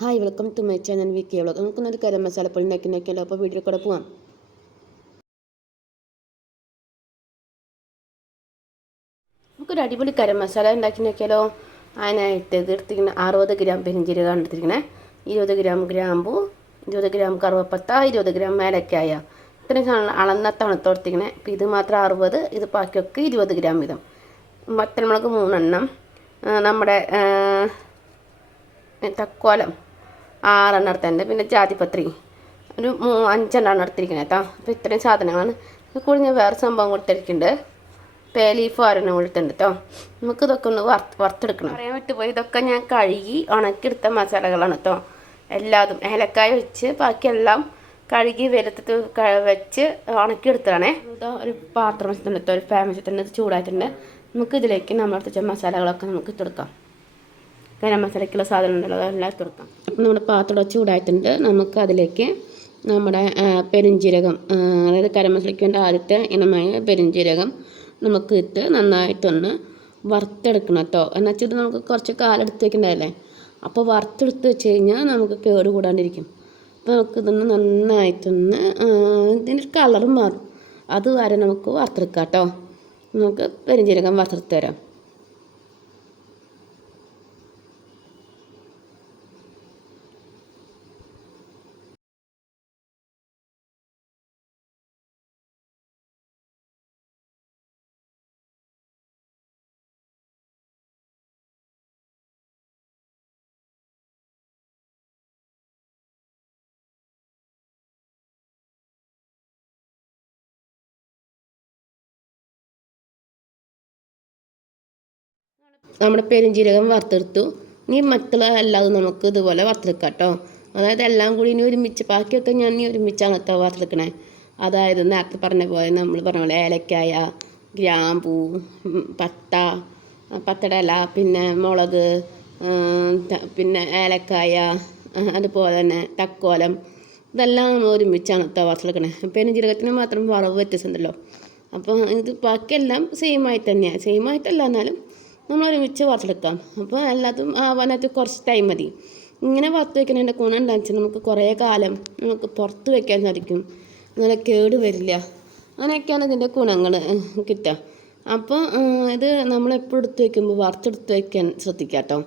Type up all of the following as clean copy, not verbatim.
Hi welcome to my channel V K vlog. നമുക്കൊന്നൊരു ഗരം മസാലപ്പൊടി ഉണ്ടാക്കി നോക്കിയാലോ. അപ്പോൾ വീഡിയോ കൂടെ പോവാം. നമുക്കൊരു അടിപൊളി ഗരം മസാല ഉണ്ടാക്കി നോക്കിയാലോ. അതിനായിട്ട് ഇത് എടുത്തിരിക്കുന്ന 60 ഗ്രാം പെരിഞ്ചീരകമാണ് എടുത്തിരിക്കുന്നത്, 20 ഗ്രാം ഗ്രാമ്പു, 20 ഗ്രാം കറുവപ്പത്ത, 20 ഗ്രാം ഏലക്കായ. ഇത്രയും അളന്ന തണുത്തോടുത്തിരിക്കുന്നത്. അപ്പോൾ ഇത് മാത്രം 60, ഇത് ബാക്കിയൊക്കെ 20 ഗ്രാം വീതം. വറ്റൽമുളക് 3 എണ്ണം, നമ്മുടെ തക്കോലം 6 എണ്ണം എടുത്തിട്ടുണ്ട്, പിന്നെ ജാതിപത്രി ഒരു 5 എണ്ണം എടുത്തിരിക്കുന്നത് കേട്ടോ. അപ്പോൾ ഇത്രയും സാധനങ്ങളാണ്. ഇത് കൂടി ഞാൻ വേറെ സംഭവം കൊടുത്തിരിക്കുന്നുണ്ട്, പേ ലീഫ് 6 എണ്ണം കൊടുത്തിട്ടുണ്ട് കേട്ടോ. നമുക്ക് ഇതൊക്കെ ഒന്ന് വറുത്തെടുക്കണം. പറയാൻ വിട്ടുപോയി, ഇതൊക്കെ ഞാൻ കഴുകി ഉണക്കിയെടുത്ത മസാലകളാണ് കേട്ടോ. എല്ലാതും ഏലക്കായ വെച്ച് ബാക്കിയെല്ലാം കഴുകി വെയിലത്ത് വെച്ച് ഉണക്കിയെടുത്തതാണേ. ഇതാ ഒരു പാത്രം വെച്ചിട്ടുണ്ട് കേട്ടോ, ഒരു ഫാൻ വെച്ചിട്ടുണ്ട്, ഇത് ചൂടായിട്ടുണ്ട്. നമുക്ക് ഇതിലേക്ക് നമ്മളെടുത്ത മസാലകളൊക്കെ നമുക്ക് ഇട്ടെടുക്കാം. ഗരം മസാലയ്ക്കുള്ള സാധനം ഉണ്ടല്ലോ, അതെല്ലാം ഇട്ടെടുക്കാം. അപ്പം നമ്മുടെ പാത്രം ചൂടായിട്ടുണ്ട്. നമുക്ക് അതിലേക്ക് നമ്മുടെ പെരുംജീരകം, അതായത് ഗരം മസാലയ്ക്ക് വേണ്ട ആദ്യത്തെ ഇനമായ പെരുംജീരകം നമുക്ക് ഇട്ട് നന്നായിട്ടൊന്ന് വറുത്തെടുക്കണം കേട്ടോ. എന്നുവെച്ചിട്ട് നമുക്ക് കുറച്ച് കാലെടുത്ത് വെക്കേണ്ടതല്ലേ, അപ്പോൾ വറുത്തെടുത്ത് വെച്ച് കഴിഞ്ഞാൽ നമുക്ക് കേട് കൂടാണ്ടിരിക്കും. അപ്പോൾ നമുക്കിതൊന്ന് നന്നായിട്ടൊന്ന് ഇതിൻ്റെ കളറും മാറും, അതുവരെ നമുക്ക് വറുത്തെടുക്കാം കേട്ടോ. നമുക്ക് പെരുംജീരകം വറുത്തെടുത്ത് തരാം. നമ്മുടെ പെരുംജീരകം വറുത്തെടുത്തു. ഇനി മറ്റുള്ള എല്ലാതും നമുക്ക് ഇതുപോലെ വറുത്തെടുക്കാം കേട്ടോ. അതായത് എല്ലാം കൂടി ഇനി ഒരുമിച്ച്, ബാക്കിയൊക്കെ ഞാൻ ഇനി ഒരുമിച്ചാണ് കേട്ടോ വറുത്തെടുക്കണേ. അതായത് നേരത്തെ പറഞ്ഞ പോലെ നമ്മൾ പറഞ്ഞ പോലെ ഏലക്കായ, ഗ്രാമ്പൂ, പത്തയുടെ ഇല, പിന്നെ മുളക്, പിന്നെ ഏലക്കായ, അതുപോലെ തന്നെ തക്കോലം, ഇതെല്ലാം നമ്മൾ ഒരുമിച്ചാണ് കേട്ടോ വറുത്തെടുക്കണേ. പെരുംജീരകത്തിന് മാത്രം വറവ് വ്യത്യാസമുണ്ടല്ലോ. അപ്പോൾ ഇത് ബാക്കിയെല്ലാം സെയിമായിട്ട് തന്നെയാണ്, സെയിമായിട്ടല്ല എന്നാലും നമ്മൾ ഒരുമിച്ച് വറുത്തെടുക്കാം. അപ്പോൾ എല്ലാതും ആവാനായിട്ട് കുറച്ച് ടൈം മതി. ഇങ്ങനെ വറുത്ത് വയ്ക്കുന്നതിൻ്റെ ഗുണം എന്താണെന്ന് വെച്ചാൽ നമുക്ക് കുറേ കാലം നമുക്ക് പുറത്ത് വയ്ക്കാൻ സാധിക്കും, അങ്ങനെ കേട് വരില്ല. അങ്ങനെയൊക്കെയാണ് ഇതിൻ്റെ ഗുണങ്ങൾ കിട്ടുക. അപ്പോൾ ഇത് നമ്മളെപ്പോഴും എടുത്ത് വയ്ക്കുമ്പോൾ വറുത്തെടുത്ത് വയ്ക്കാൻ ശ്രദ്ധിക്കാം കേട്ടോ.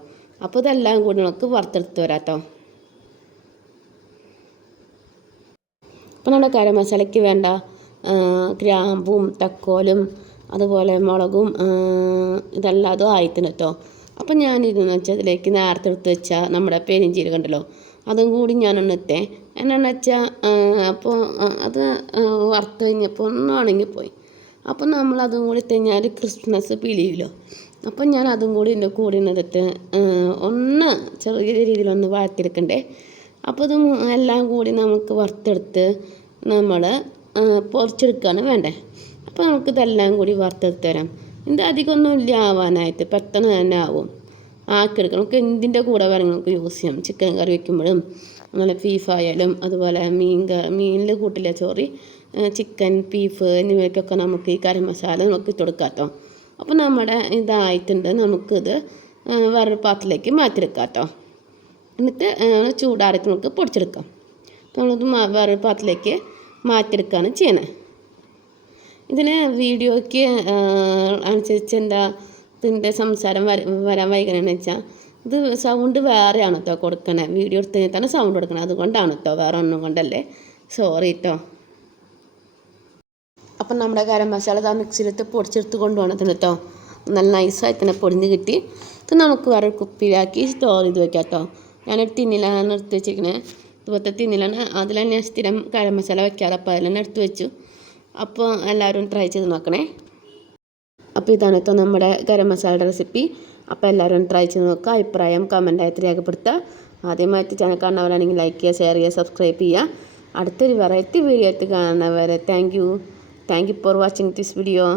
അപ്പോൾ ഇതെല്ലാം കൂടി നമുക്ക് വറുത്തെടുത്ത് വരാം കേട്ടോ. അപ്പോൾ നമ്മുടെ ഗരം മസാലയ്ക്ക് വേണ്ട ഗ്രാമ്പും തക്കോലും അതുപോലെ മുളകും ഇതെല്ലാം അതും ആയിട്ടുണ്ട് കേട്ടോ. അപ്പം ഞാനിതെന്ന് വെച്ചാൽ ഇതിലേക്ക് നേരത്തെ എടുത്ത് വെച്ചാൽ നമ്മുടെ പെരുംജീരകം ഉണ്ടല്ലോ, അതും കൂടി ഞാനൊന്ന് ഇട്ടേ. എന്നാന്ന് വെച്ചാൽ അപ്പോൾ അത് വറുത്ത് കഴിഞ്ഞപ്പോൾ ഒന്നും ഉണങ്ങിപ്പോയി. അപ്പം നമ്മളതും കൂടി ഇട്ട് കഴിഞ്ഞാൽ ക്രിസ്മസ് പിളിയില്ലോ. അപ്പം ഞാൻ അതും കൂടി ഇതിൻ്റെ കൂടി ഇട്ടിട്ട് ഒന്ന് ചെറിയ രീതിയിലൊന്ന് വഴറ്റിയെടുക്കണ്ടേ. അപ്പോൾ ഇത് എല്ലാം കൂടി നമുക്ക് വറുത്തെടുത്ത് നമ്മൾ പൊരിച്ചെടുക്കുകയാണ് വേണ്ടേ. അപ്പോൾ നമുക്കിതെല്ലാം കൂടി വറുത്തെടുത്ത് തരാം. ഇത് അധികമൊന്നും ഇല്ല ആവാനായിട്ട്, പെട്ടെന്ന് തന്നെ ആവും. ആക്കിയെടുക്കണം. നമുക്ക് എന്തിൻ്റെ കൂടെ വേണമെങ്കിൽ നമുക്ക് യൂസ് ചെയ്യാം. ചിക്കൻ കറി വയ്ക്കുമ്പോഴും അങ്ങനെ ബീഫായാലും, അതുപോലെ മീനിൽ കൂട്ടില്ല ചിക്കൻ, ബീഫ് എന്നിവയ്ക്കൊക്കെ നമുക്ക് ഈ ഗരം മസാല നമുക്ക് ഇട്ട് കൊടുക്കാം കേട്ടോ. അപ്പോൾ നമ്മുടെ ഇതായിട്ടുണ്ട്. നമുക്കിത് വേറൊരു പാത്രത്തിലേക്ക് മാറ്റിയെടുക്കാം കേട്ടോ. എന്നിട്ട് ചൂടാറിയിട്ട് നമുക്ക് പൊടിച്ചെടുക്കാം. അപ്പോൾ നമ്മളിത് വേറൊരു പാത്രത്തിലേക്ക് മാറ്റിയെടുക്കുകയാണ് ചെയ്യണത്. ഇതിന് വീഡിയോയ്ക്ക് അനുസരിച്ച് ഇതിൻ്റെ സംസാരം വരാൻ വൈകണമെന്ന് വെച്ചാൽ ഇത് സൗണ്ട് വേറെയാണ് കേട്ടോ കൊടുക്കണേ. വീഡിയോ എടുത്ത് കഴിഞ്ഞാൽ തന്നെ സൗണ്ട് കൊടുക്കണം, അതുകൊണ്ടാണ് കേട്ടോ, വേറെ ഒന്നും കൊണ്ടല്ലേ, സോറി കേട്ടോ. അപ്പം നമ്മുടെ ഗരം മസാല മിക്സിയിലിട്ട് പൊടിച്ചെടുത്ത് കൊണ്ടുപോകണത്തിന് കേട്ടോ. നല്ല നൈസായിട്ട് തന്നെ പൊടിഞ്ഞ് കിട്ടി. ഇത് നമുക്ക് വേറെ കുപ്പിയിലാക്കി സ്റ്റോർ ചെയ്ത് വയ്ക്കാം കേട്ടോ. ഞാനൊരു ടിന്നിലാണ് എടുത്ത് വെച്ചിരിക്കുന്നത്, ഇതുപോലത്തെ ടിന്നിലാണ്. അതിലാണ് ഞാൻ സ്ഥിരം ഗരം മസാല വയ്ക്കാറ്. അപ്പോൾ അതിൽ തന്നെ എടുത്ത് വെച്ചു. അപ്പോൾ എല്ലാവരും ട്രൈ ചെയ്ത് നോക്കണേ. അപ്പോൾ ഇതാണ് കേട്ടോ നമ്മുടെ ഗരം മസാലയുടെ റെസിപ്പി. അപ്പോൾ എല്ലാവരും ട്രൈ ചെയ്ത് നോക്കുക. അഭിപ്രായം കമൻറ്റായിട്ട് രേഖപ്പെടുത്തുക. ആദ്യമായിട്ട് ചാനൽ കാണുന്നവരാണെങ്കിൽ ലൈക്ക് ചെയ്യുക, ഷെയർ ചെയ്യുക, സബ്സ്ക്രൈബ് ചെയ്യുക. അടുത്തൊരു വെറൈറ്റി വീഡിയോ ആയിട്ട് കാണുന്നവരെ thank you for watching this video.